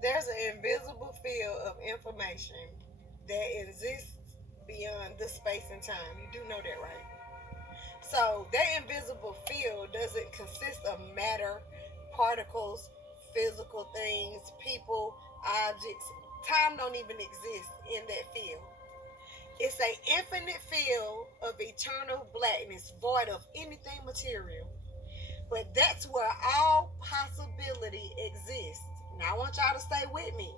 There's an invisible field of information that exists beyond the space and time. You do know that, right? So that invisible field doesn't consist of matter, particles, physical things, people, objects. Time don't even exist in that field. It's an infinite field of eternal blackness, void of anything material. But that's where all possibility exists. Now I want y'all to stay with me.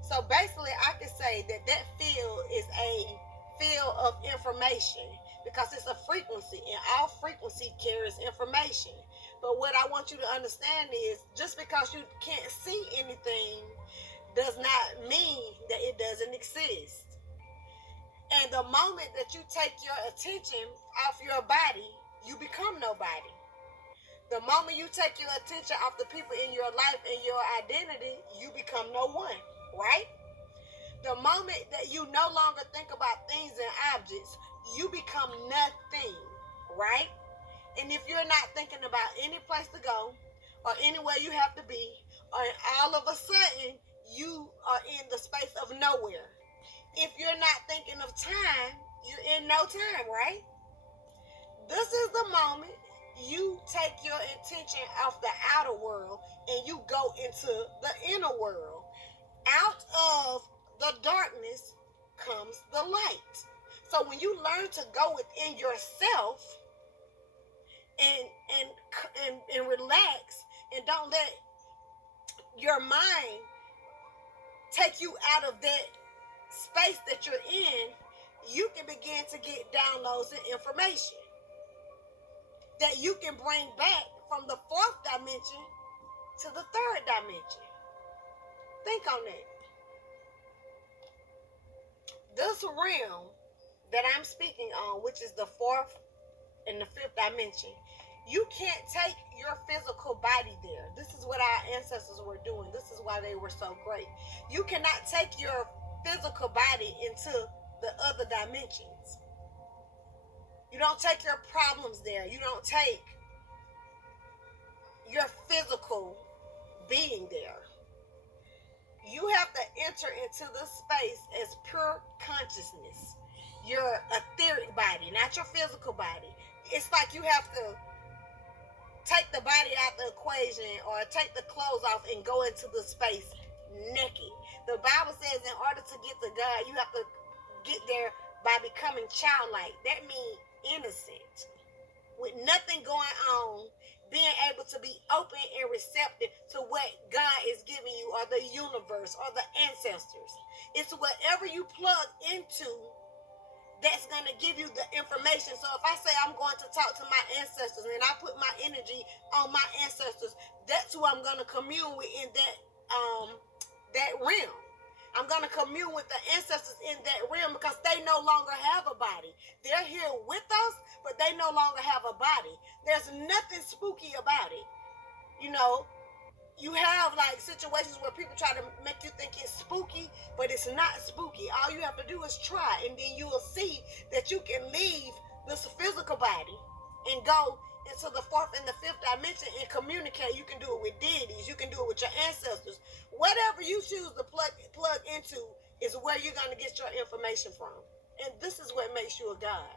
So basically, I could say that that field is a field of information because it's a frequency, and all frequency carries information. But what I want you to understand is just because you can't see anything does not mean that it doesn't exist. And the moment that you take your attention off your body, you become nobody. The moment you take your attention off the people in your life and your identity, you become no one, right? The moment that you no longer think about things and objects, you become nothing, right? And if you're not thinking about any place to go or anywhere you have to be, or all of a sudden you are in the space of nowhere. If you're not thinking of time, you're in no time, right? This is the moment you take your attention off the outer world and you go into the inner world. Out of the darkness comes the light. So when you learn to go within yourself and relax and don't let your mind take you out of that space that you're in, you can begin to get downloads and information that you can bring back from the fourth dimension to the third dimension. Think on that. This realm that I'm speaking on, which is the fourth and the fifth dimension, you can't take your physical body there. This is what our ancestors were doing. This is why they were so great. You cannot take your physical body into the other dimensions. You don't take your problems there. You don't take your physical being there. You have to enter into this space as pure consciousness. Your etheric body, not your physical body. It's like you have to take the body out the equation or take the clothes off and go into the space naked. The Bible says in order to get to God, you have to get there by becoming childlike. That means innocent, with nothing going on, being able to be open and receptive to what God is giving you, or the universe, or the ancestors. It's whatever you plug into that's going to give you the information. So if I say I'm going to talk to my ancestors and I put my energy on my ancestors, that's who I'm going to commune with in that realm. I'm going to commune with the ancestors in that realm because they no longer have a body. They're here with us, but they no longer have a body. There's nothing spooky about it. You know, you have like situations where people try to make you think it's spooky, but it's not spooky. All you have to do is try, and then you will see that you can leave this physical body and go into the fourth and the fifth dimension and communicate. You can do it with deities. You can do it with your ancestors. Whatever you choose to plug into is where you're going to get your information from. And this is what makes you a god.